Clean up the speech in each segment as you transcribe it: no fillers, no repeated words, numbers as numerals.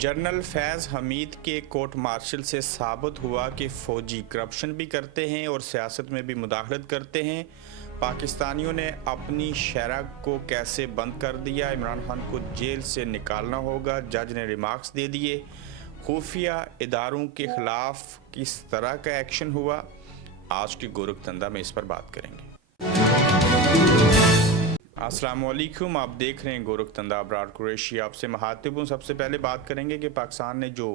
General فیض حمید کے court martial سے ثابت ہوا کہ فوجی کرپشن بھی کرتے ہیں اور سیاست میں بھی مداخلت کرتے ہیں۔ پاکستانیوں نے اپنی شرح کو کیسے بند کر دیا؟ عمران خان کو جیل سے نکالنا ہوگا، جج نے ریمارکس دے دیے۔ خفیہ اداروں کے خلاف کس طرح کا ایکشن ہوا؟ آج کی گورکھ دھندا میں اس پر بات کریں گے۔ السلام علیکم، آپ دیکھ رہے ہیں گورکھ دھندا، ابرار قریشی آپ سے مخاطب ہوں۔ سب سے پہلے بات کریں گے کہ پاکستان نے جو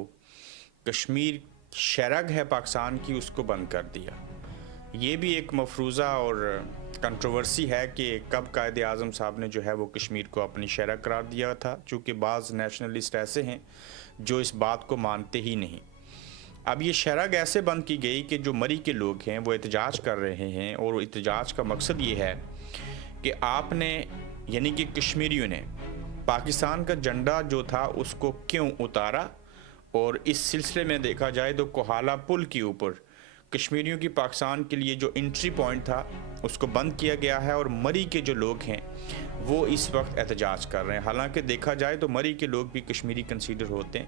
کشمیر شرح ہے پاکستان کی، اس کو بند کر دیا۔ یہ بھی ایک مفروضہ اور کنٹروورسی ہے کہ کب قائد اعظم صاحب نے جو ہے وہ کشمیر کو اپنی شرح قرار دیا تھا، چونکہ بعض نیشنلسٹ ایسے ہیں جو اس بات کو مانتے ہی نہیں۔ اب یہ شرح ایسے بند کی گئی کہ جو مری کے لوگ ہیں وہ احتجاج کر رہے ہیں، اور احتجاج کا مقصد یہ ہے کہ آپ نے یعنی کہ کشمیریوں نے پاکستان کا جھنڈا جو تھا اس کو کیوں اتارا، اور اس سلسلے میں دیکھا جائے تو کوہالہ پل کے اوپر کشمیریوں کی پاکستان کے لیے جو انٹری پوائنٹ تھا اس کو بند کیا گیا ہے، اور مری کے جو لوگ ہیں وہ اس وقت احتجاج کر رہے ہیں۔ حالانکہ دیکھا جائے تو مری کے لوگ بھی کشمیری کنسیڈر ہوتے ہیں۔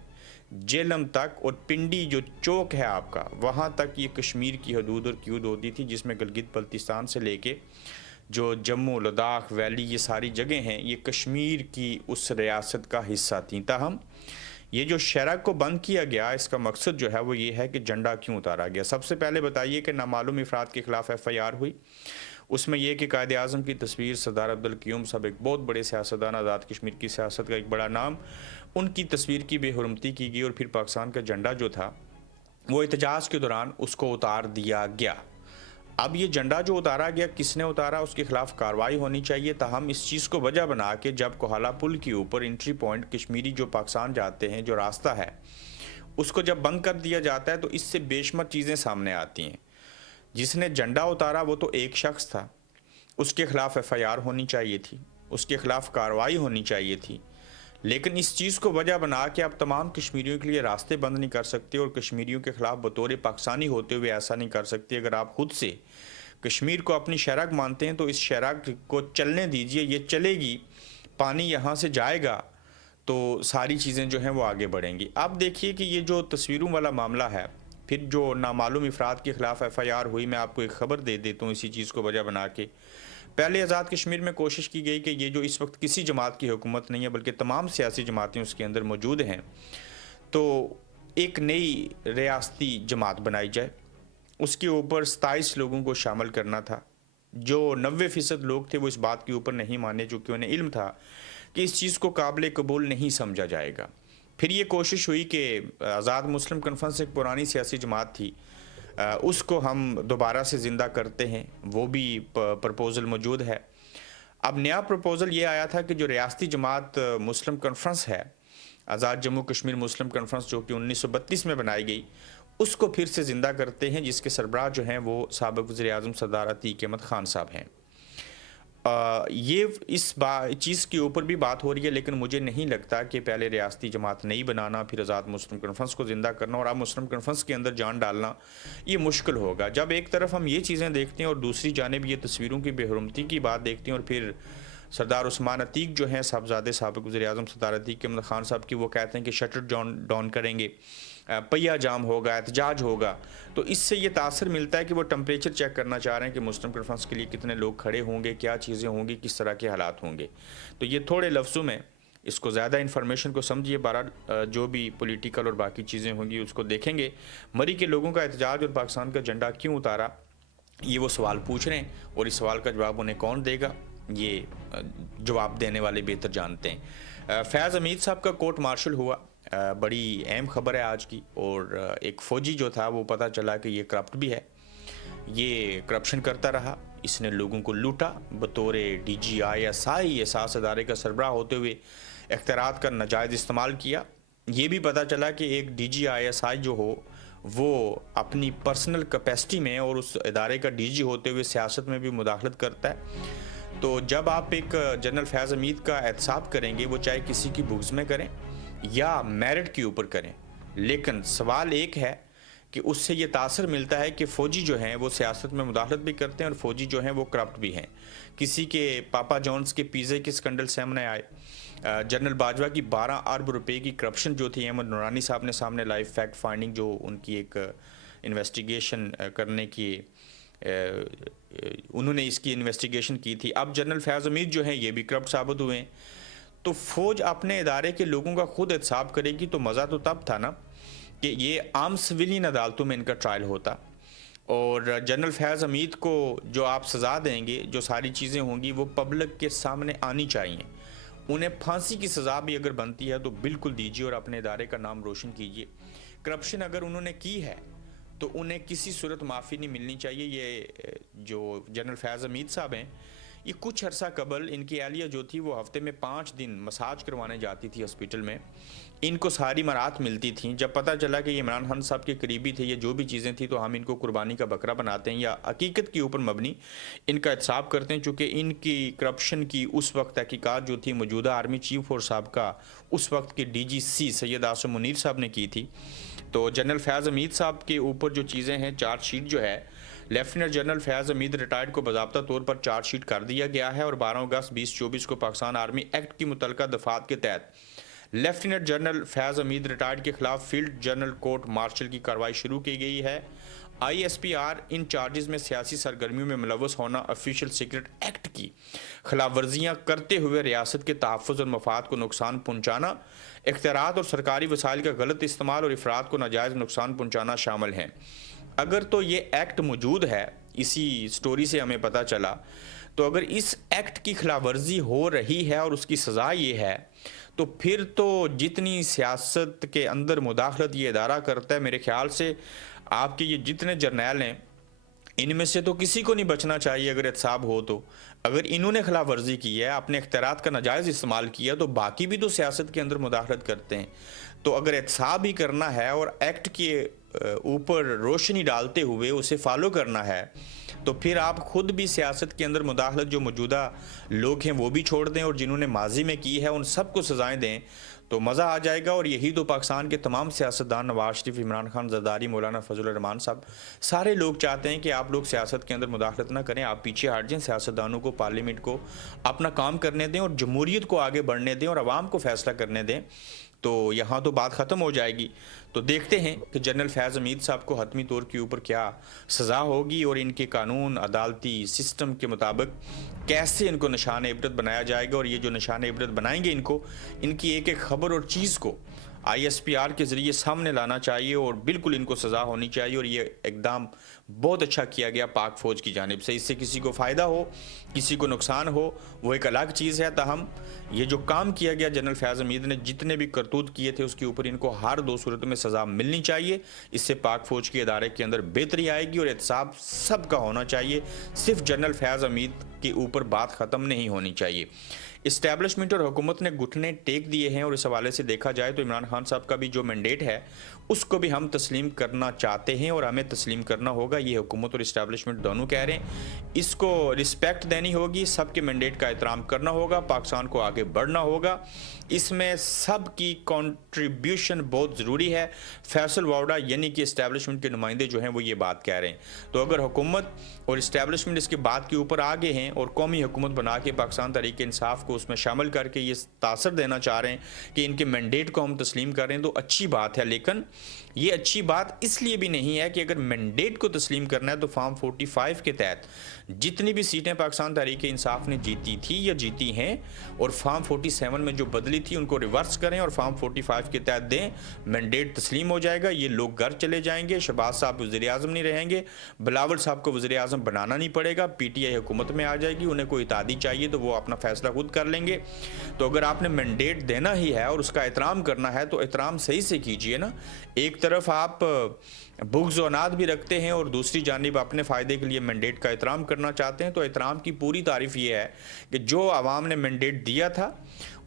جیلم تک اور پنڈی جو چوک ہے آپ کا، وہاں تک یہ کشمیر کی حدود اور قیود ہوتی تھی، جس میں گلگت بلتستان سے لے کے جو جموں، لداخ، ویلی، یہ ساری جگہیں ہیں، یہ کشمیر کی اس ریاست کا حصہ تھیں۔ تاہم یہ جو شرح کو بند کیا گیا، اس کا مقصد جو ہے وہ یہ ہے کہ جھنڈا کیوں اتارا گیا۔ سب سے پہلے بتائیے کہ نامعلوم افراد کے خلاف ایف آئی آر ہوئی۔ اس میں یہ کہ قائد اعظم کی تصویر، سردار عبدالقیوم صاحب ایک بہت بڑے سیاستدان، آزاد کشمیر کی سیاست کا ایک بڑا نام، ان کی تصویر کی بے حرمتی کی گئی، اور پھر پاکستان کا جھنڈا جو تھا وہ احتجاج کے دوران اس کو اتار دیا گیا۔ اب یہ جھنڈا جو اتارا گیا، کس نے اتارا، اس کے خلاف کارروائی ہونی چاہیے۔ تاہم اس چیز کو وجہ بنا کے جب کوہالہ پل کے اوپر انٹری پوائنٹ کشمیری جو پاکستان جاتے ہیں، جو راستہ ہے، اس کو جب بند کر دیا جاتا ہے تو اس سے بے شمار چیزیں سامنے آتی ہیں۔ جس نے جھنڈا اتارا وہ تو ایک شخص تھا، اس کے خلاف ایف آئی آر ہونی چاہیے تھی، اس کے خلاف کارروائی ہونی چاہیے تھی، لیکن اس چیز کو وجہ بنا کے آپ تمام کشمیریوں کے لیے راستے بند نہیں کر سکتے، اور کشمیریوں کے خلاف بطور پاکستانی ہوتے ہوئے ایسا نہیں کر سکتے۔ اگر آپ خود سے کشمیر کو اپنی شرح مانتے ہیں تو اس شرح کو چلنے دیجئے، یہ چلے گی، پانی یہاں سے جائے گا تو ساری چیزیں جو ہیں وہ آگے بڑھیں گی۔ اب دیکھیے کہ یہ جو تصویروں والا معاملہ ہے، پھر جو نامعلوم افراد کے خلاف ایف آئی آر ہوئی، میں آپ کو ایک خبر دے دیتا ہوں اسی چیز کو وجہ بنا کے۔ پہلے آزاد کشمیر میں کوشش کی گئی کہ یہ جو اس وقت کسی جماعت کی حکومت نہیں ہے بلکہ تمام سیاسی جماعتیں اس کے اندر موجود ہیں، تو ایک نئی ریاستی جماعت بنائی جائے۔ اس کے اوپر 27 لوگوں کو شامل کرنا تھا۔ جو 90% لوگ تھے وہ اس بات کے اوپر نہیں مانے، چونکہ انہیں علم تھا کہ اس چیز کو قابل قبول نہیں سمجھا جائے گا۔ پھر یہ کوشش ہوئی کہ آزاد مسلم کانفرنس ایک پرانی سیاسی جماعت تھی، اس کو ہم دوبارہ سے زندہ کرتے ہیں، وہ بھی پرپوزل موجود ہے۔ اب نیا پرپوزل یہ آیا تھا کہ جو ریاستی جماعت مسلم کانفرنس ہے، آزاد جموں کشمیر مسلم کانفرنس، جو کہ 1932 میں بنائی گئی، اس کو پھر سے زندہ کرتے ہیں، جس کے سربراہ جو ہیں وہ سابق وزیر اعظم سردار عتیق احمد خان صاحب ہیں۔ یہ اس چیز کے اوپر بھی بات ہو رہی ہے، لیکن مجھے نہیں لگتا کہ پہلے ریاستی جماعت نہیں بنانا، پھر آزاد مسلم کانفرنس کو زندہ کرنا اور اب مسلم کانفرنس کے اندر جان ڈالنا، یہ مشکل ہوگا۔ جب ایک طرف ہم یہ چیزیں دیکھتے ہیں اور دوسری جانب یہ تصویروں کی بے حرمتی کی بات دیکھتے ہیں، اور پھر سردار عثمان عتیق جو ہیں صاحبزادے سابق وزیر اعظم سردار عتیق احمد خان صاحب کی، وہ کہتے ہیں کہ شٹر ڈاؤن کریں گے، پہیہ جام ہوگا، احتجاج ہوگا، تو اس سے یہ تاثر ملتا ہے کہ وہ ٹمپریچر چیک کرنا چاہ رہے ہیں کہ مسلم کانفرنس کے لیے کتنے لوگ کھڑے ہوں گے، کیا چیزیں ہوں گی، کس طرح کے حالات ہوں گے۔ تو یہ تھوڑے لفظوں میں اس کو زیادہ انفارمیشن کو سمجھیے، بہرحال جو بھی پولیٹیکل اور باقی چیزیں ہوں گی اس کو دیکھیں گے۔ مری کے لوگوں کا احتجاج اور پاکستان کا جھنڈا کیوں اتارا، یہ وہ سوال پوچھ رہے ہیں، اور اس سوال کا جواب انہیں کون دے گا، یہ جواب دینے والے بہتر جانتے ہیں۔ فیض حمید صاحب کا کورٹ مارشل ہوا، بڑی اہم خبر ہے آج کی، اور ایک فوجی جو تھا وہ پتہ چلا کہ یہ کرپٹ بھی ہے، یہ کرپشن کرتا رہا، اس نے لوگوں کو لوٹا، بطور D G I S I احساس ادارے کا سربراہ ہوتے ہوئے اختیارات کا ناجائز استعمال کیا۔ یہ بھی پتہ چلا کہ ایک D G I S I جو ہو وہ اپنی پرسنل کیپیسٹی میں اور اس ادارے کا ڈی جی ہوتے ہوئے سیاست میں بھی مداخلت کرتا ہے۔ تو جب آپ ایک جنرل فیض حمید کا احتساب کریں گے، وہ چاہے کسی کی بغض میں کریں یا میرٹ کے اوپر کریں، لیکن سوال ایک ہے کہ اس سے یہ تاثر ملتا ہے کہ فوجی جو ہیں وہ سیاست میں مداخلت بھی کرتے ہیں اور فوجی جو ہیں وہ کرپٹ بھی ہیں. کسی کے پاپا جونز کے پیزے کے اسکینڈل سامنے آئے, جنرل باجوہ کی 12 ارب روپے کی کرپشن جو تھی احمد نورانی صاحب نے سامنے لائی, فیکٹ فائنڈنگ جو ان کی ایک انویسٹیگیشن کرنے کی انہوں نے اس کی انویسٹیگیشن کی تھی. اب جنرل فیاض حمید جو ہیں یہ بھی کرپٹ ثابت ہوئے ہیں. تو فوج اپنے ادارے کے لوگوں کا خود احتساب کرے گی تو مزہ تو تب تھا نا کہ یہ عام سویلین عدالتوں میں ان کا ٹرائل ہوتا, اور جنرل فیاض حمید کو جو آپ سزا دیں گے, جو ساری چیزیں ہوں گی وہ پبلک کے سامنے آنی چاہیے. انہیں پھانسی کی سزا بھی اگر بنتی ہے تو بالکل دیجیے اور اپنے ادارے کا نام روشن کیجیے. کرپشن اگر انہوں نے کی ہے تو انہیں کسی صورت معافی نہیں ملنی چاہیے. یہ جو جنرل فیاض حمید صاحب ہیں, یہ کچھ عرصہ قبل ان کی اہلیہ جو تھی وہ ہفتے میں 5 دن مساج کروانے جاتی تھی ہاسپٹل میں. ان کو ساری مرات ملتی تھیں. جب پتہ چلا کہ یہ عمران خان صاحب کے قریبی تھے, یہ جو بھی چیزیں تھیں تو ہم ان کو قربانی کا بکرا بناتے ہیں یا حقیقت کے اوپر مبنی ان کا احتساب کرتے ہیں. چونکہ ان کی کرپشن کی اس وقت تحقیقات جو تھی موجودہ آرمی چیف فورس صاحب کا اس وقت کے ڈی جی سی سید عاصم منیر صاحب نے کی تھی. تو جنرل فیاض حمید صاحب کے اوپر جو چیزیں ہیں, چارج شیٹ جو ہے لیفٹیننٹ جنرل فیاض حمید ریٹائرڈ کو باضابطہ طور پر چارج شیٹ کر دیا گیا ہے, اور 12 اگست 2024 کو پاکستان آرمی ایکٹ کی متعلقہ دفعات کے تحت لیفٹیننٹ جنرل فیاض حمید ریٹائرڈ کے خلاف فیلڈ جنرل کورٹ مارشل کی کارروائی شروع کی گئی ہے. آئی ایس پی آر ان چارجز میں سیاسی سرگرمیوں میں ملوث ہونا, آفیشیل سیکرٹ ایکٹ کی خلاف ورزیاں کرتے ہوئے ریاست کے تحفظ اور مفاد کو نقصان پہنچانا, اختیارات اور سرکاری وسائل کا غلط استعمال اور افراد کو ناجائز نقصان پہنچانا شامل ہیں. اگر تو یہ ایکٹ موجود ہے, اسی سٹوری سے ہمیں پتہ چلا, تو اگر اس ایکٹ کی خلاف ورزی ہو رہی ہے اور اس کی سزا یہ ہے, تو پھر تو جتنی سیاست کے اندر مداخلت یہ ادارہ کرتا ہے, میرے خیال سے آپ کے یہ جتنے جرنیل ہیں ان میں سے تو کسی کو نہیں بچنا چاہیے اگر احتساب ہو تو. اگر انہوں نے خلاف ورزی کی ہے, اپنے اختیارات کا ناجائز استعمال کیا, تو باقی بھی تو سیاست کے اندر مداخلت کرتے ہیں. تو اگر احتساب ہی کرنا ہے اور ایکٹ کے اوپر روشنی ڈالتے ہوئے اسے فالو کرنا ہے, تو پھر آپ خود بھی سیاست کے اندر مداخلت جو موجودہ لوگ ہیں وہ بھی چھوڑ دیں, اور جنہوں نے ماضی میں کی ہے ان سب کو سزائیں دیں, تو مزہ آ جائے گا. اور یہی تو پاکستان کے تمام سیاستدان, نواز شریف, عمران خان, زرداری, مولانا فضل الرحمان صاحب, سارے لوگ چاہتے ہیں کہ آپ لوگ سیاست کے اندر مداخلت نہ کریں, آپ پیچھے ہٹ جائیں, سیاستدانوں کو, پارلیمنٹ کو اپنا کام کرنے دیں اور جمہوریت کو آگے بڑھنے دیں اور عوام کو فیصلہ کرنے دیں, تو یہاں تو بات ختم ہو جائے گی. تو دیکھتے ہیں کہ جنرل فیاض حمید صاحب کو حتمی طور کے اوپر کیا سزا ہوگی, اور ان کے قانون عدالتی سسٹم کے مطابق کیسے ان کو نشان عبرت بنایا جائے گا. اور یہ جو نشان عبرت بنائیں گے ان کی ایک ایک خبر اور چیز کو آئی ایس پی آر کے ذریعے سامنے لانا چاہیے, اور بالکل ان کو سزا ہونی چاہیے. اور یہ اقدام بہت اچھا کیا گیا پاک فوج کی جانب سے. اس سے کسی کو فائدہ ہو, کسی کو نقصان ہو, وہ ایک الگ چیز ہے. تاہم یہ جو کام کیا گیا جنرل فیاض حمید نے, جتنے بھی کرتوت کیے تھے اس کے اوپر ان کو ہر 2 صورتوں میں سزا ملنی چاہیے. اس سے پاک فوج کے ادارے کے اندر بہتری آئے گی, اور احتساب سب کا ہونا چاہیے, صرف جنرل فیاض حمید کے اوپر بات ختم نہیں ہونی چاہیے. اسٹیبلشمنٹ اور حکومت نے گھٹنے ٹیک دیے ہیں, اور اس حوالے سے دیکھا جائے تو عمران خان صاحب کا بھی جو مینڈیٹ ہے اس کو بھی ہم تسلیم کرنا چاہتے ہیں, اور ہمیں تسلیم کرنا ہوگا. یہ حکومت اور اسٹیبلشمنٹ دونوں کہہ رہے ہیں, اس کو رسپیکٹ دینی ہوگی, سب کے مینڈیٹ کا احترام کرنا ہوگا, پاکستان کو آگے بڑھنا ہوگا. اس میں سب کی کنٹریبیوشن بہت ضروری ہے. فیصل واوڈا یعنی کہ اسٹیبلشمنٹ کے نمائندے جو ہیں وہ یہ بات کہہ رہے ہیں. تو اگر حکومت اور اسٹیبلشمنٹ اس کے بات کے اوپر آگے ہیں اور قومی حکومت بنا کے پاکستان تحریک انصاف کو اس میں شامل کر کے یہ تاثر دینا چاہ رہے ہیں کہ ان کے مینڈیٹ کو ہم تسلیم کر رہے ہیں, تو اچھی بات ہے. لیکن یہ اچھی بات اس لیے بھی نہیں ہے کہ اگر مینڈیٹ کو تسلیم کرنا ہے تو فارم 45 کے تحت جتنی بھی سیٹیں پاکستان تحریک انصاف نے جیتی تھی یا جیتی ہیں, اور فارم 47 میں جو بدلی تھی ان کو ریورس کریں اور فارم 45 کے تحت دیں, مینڈیٹ تسلیم ہو جائے گا. یہ لوگ گھر چلے جائیں گے, شہباز صاحب وزیر اعظم نہیں رہیں گے, بلاول صاحب کو وزیر اعظم بنانا نہیں پڑے گا, پی ٹی آئی حکومت میں آ جائے گی, انہیں کوئی اتحادی چاہیے تو وہ اپنا فیصلہ خود کر لیں گے. تو اگر آپ نے مینڈیٹ دینا ہی ہے اور اس کا احترام کرنا ہے تو احترام صحیح سے کیجئے نا. ایک طرف آپ بغض و عناد بھی رکھتے ہیں اور دوسری جانب اپنے فائدے کے لیے مینڈیٹ کا احترام کرنا چاہتے ہیں, تو احترام کی پوری تعریف یہ ہے کہ جو عوام نے مینڈیٹ دیا تھا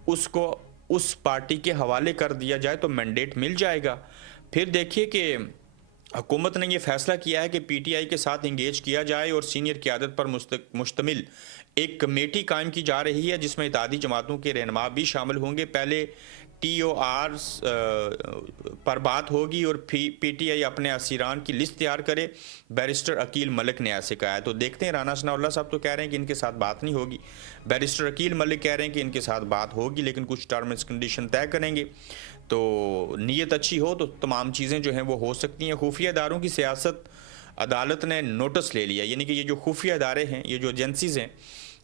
اس کو اس پارٹی کے حوالے کر دیا جائے تو مینڈیٹ مل جائے گا. پھر دیکھیے کہ حکومت نے یہ فیصلہ کیا ہے کہ پی ٹی آئی کے ساتھ انگیج کیا جائے اور سینئر قیادت پر مشتمل ایک کمیٹی قائم کی جا رہی ہے جس میں اتحادی جماعتوں کے رہنما بھی شامل ہوں گے. پہلے TOR پر بات ہوگی اور PTI اپنے اسیران کی لسٹ تیار کرے، بیرسٹر عقیل ملک نے ایسے کہا ہے۔ تو دیکھتے ہیں، رانا ثناء اللہ صاحب تو کہہ رہے ہیں کہ ان کے ساتھ بات نہیں ہوگی، بیرسٹر عقیل ملک کہہ رہے ہیں کہ ان کے ساتھ بات ہوگی لیکن کچھ ٹرمز کنڈیشن طے کریں گے۔ تو نیت اچھی ہو تو تمام چیزیں جو ہیں وہ ہو سکتی ہیں۔ خفیہ اداروں کی سیاست عدالت نے نوٹس لے لیا، یعنی کہ یہ جو خفیہ ادارے ہیں، یہ جو ایجنسیز ہیں،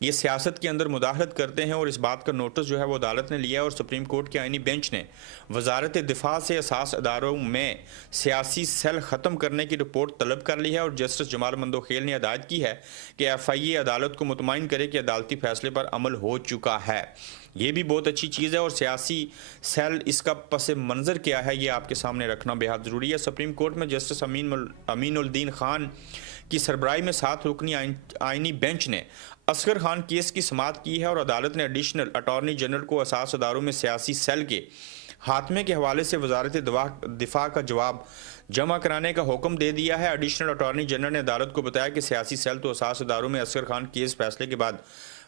یہ سیاست کے اندر مداخلت کرتے ہیں، اور اس بات کا نوٹس جو ہے وہ عدالت نے لیا، اور سپریم کورٹ کے آئینی بینچ نے وزارت دفاع سے اساس اداروں میں سیاسی سیل ختم کرنے کی رپورٹ طلب کر لی ہے، اور جسٹس جمال مندوخیل نے ہدایت کی ہے کہ FIA عدالت کو مطمئن کرے کہ عدالتی فیصلے پر عمل ہو چکا ہے۔ یہ بھی بہت اچھی چیز ہے، اور سیاسی سیل اس کا پس منظر کیا ہے یہ آپ کے سامنے رکھنا بہت ضروری ہے۔ سپریم کورٹ میں جسٹس امین الدین خان کی سربراہی میں 7 رکنی آئینی بینچ نے اصغر خان کیس کی سماعت کی ہے، اور عدالت نے ایڈیشنل اٹارنی جنرل کو اساس اداروں میں سیاسی سیل کے خاتمے کے حوالے سے وزارت دفاع کا جواب جمع کرانے کا حکم دے دیا ہے۔ ایڈیشنل اٹارنی جنرل نے عدالت کو بتایا کہ سیاسی سیل تو اساس اداروں میں اصغر خان کیس فیصلے کے بعد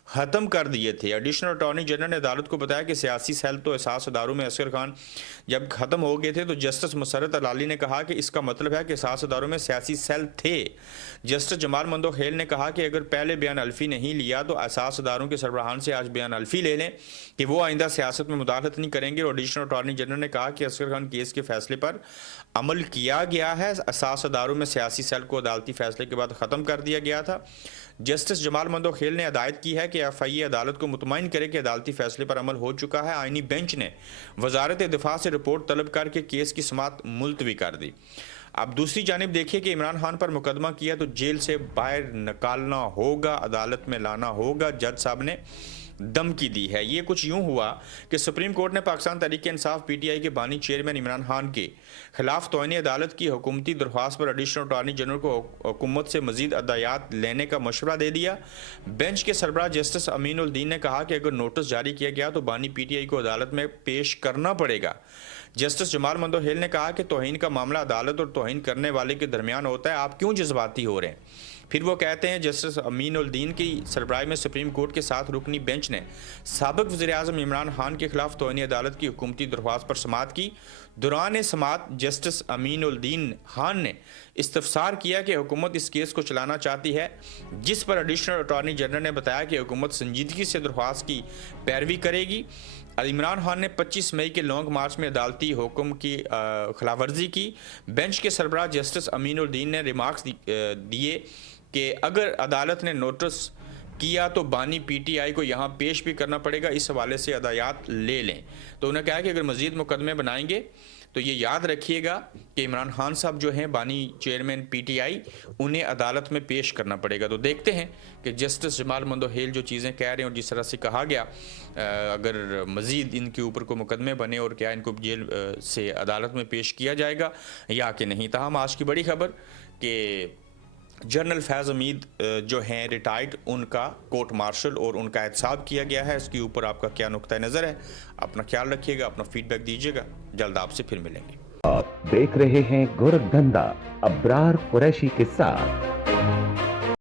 ختم کر دیے تھے۔ ایڈیشنل اٹارنی جنرل نے عدالت کو بتایا کہ سیاسی سیل تو اساس اداروں میں اصغر خان جب ختم ہو گئے تھے تو جسٹس مسرت علالی نے کہا کہ اس کا مطلب ہے کہ اساس اداروں میں سیاسی سیل تھے۔ جسٹس جمال مندوخیل نے کہا کہ اگر پہلے بیان الفی نہیں لیا تو اساس اداروں کے سربراہان سے آج بیان الفی لے لیں کہ وہ آئندہ سیاست میں مداخلت نہیں کریں گے۔ اور ایڈیشنل اٹارنی جنرل نے کہا کہ اصغر خان کیس کے فیصلے پر عمل کیا گیا ہے، اساس اداروں میں سیاسی سیل کو عدالتی فیصلے کے بعد ختم کر دیا گیا تھا۔ جسٹس جمال مندوخیل نے ہدایت کی ہے کہ FIA عدالت کو مطمئن کرے کہ عدالتی فیصلے پر عمل ہو چکا ہے۔ آئینی بینچ نے وزارت دفاع سے رپورٹ طلب کر کے کیس کی سماعت ملتوی کر دی۔ اب دوسری جانب دیکھیے کہ عمران خان پر مقدمہ کیا تو جیل سے باہر نکالنا ہوگا، عدالت میں لانا ہوگا، جج صاحب نے دھمکی دی ہے۔ یہ کچھ یوں ہوا کہ سپریم کورٹ نے پاکستان تحریک انصاف PTI کے بانی چیئرمین عمران خان کے خلاف توہین عدالت کی حکومتی درخواست پر ایڈیشنل اٹارنی جنرل کو حکومت سے مزید ادائیات لینے کا مشورہ دے دیا۔ بینچ کے سربراہ جسٹس امین الدین نے کہا کہ اگر نوٹس جاری کیا گیا تو بانی PTI کو عدالت میں پیش کرنا پڑے گا۔ جسٹس جمال مندوخیل نے کہا کہ توہین کا معاملہ عدالت اور توہین کرنے والے کے درمیان ہوتا ہے، آپ کیوں جذباتی ہو رہے ہیں؟ پھر وہ کہتے ہیں جسٹس امین الدین کی سربراہی میں سپریم کورٹ کے 7 رکنی بینچ نے سابق وزیر اعظم عمران خان کے خلاف توہین عدالت کی حکومتی درخواست پر سماعت کی۔ دوران سماعت جسٹس امین الدین خان نے استفسار کیا کہ حکومت اس کیس کو چلانا چاہتی ہے، جس پر ایڈیشنل اٹارنی جنرل نے بتایا کہ حکومت سنجیدگی سے درخواست کی پیروی کرے گی۔ عمران خان نے 25 مئی کے لانگ مارچ میں عدالتی حکم کی خلاف ورزی کی۔ بینچ کے سربراہ جسٹس امین الدین نے ریمارکس دیے کہ اگر عدالت نے نوٹس کیا تو بانی PTI کو یہاں پیش بھی کرنا پڑے گا، اس حوالے سے ادائیات لے لیں۔ تو انہوں نے کہا کہ اگر مزید مقدمے بنائیں گے تو یہ یاد رکھیے گا کہ عمران خان صاحب جو ہیں بانی چیئرمین PTI، انہیں عدالت میں پیش کرنا پڑے گا۔ تو دیکھتے ہیں کہ جسٹس جمال مندوخیل جو چیزیں کہہ رہے ہیں اور جس طرح سے کہا گیا، اگر مزید ان کے اوپر کو مقدمے بنے اور کیا ان کو جیل سے عدالت میں پیش کیا جائے گا یا کہ نہیں۔ تاہم آج کی بڑی خبر کہ جنرل فیض حمید جو ہیں ریٹائرڈ، ان کا کورٹ مارشل اور ان کا احتساب کیا گیا ہے۔ اس کے اوپر آپ کا کیا نقطہ نظر ہے؟ اپنا خیال رکھیے گا، اپنا فیڈ بیک دیجیے گا، جلد آپ سے پھر ملیں گے۔ آپ دیکھ رہے ہیں گورکھ دھندا ابرار قریشی کے ساتھ۔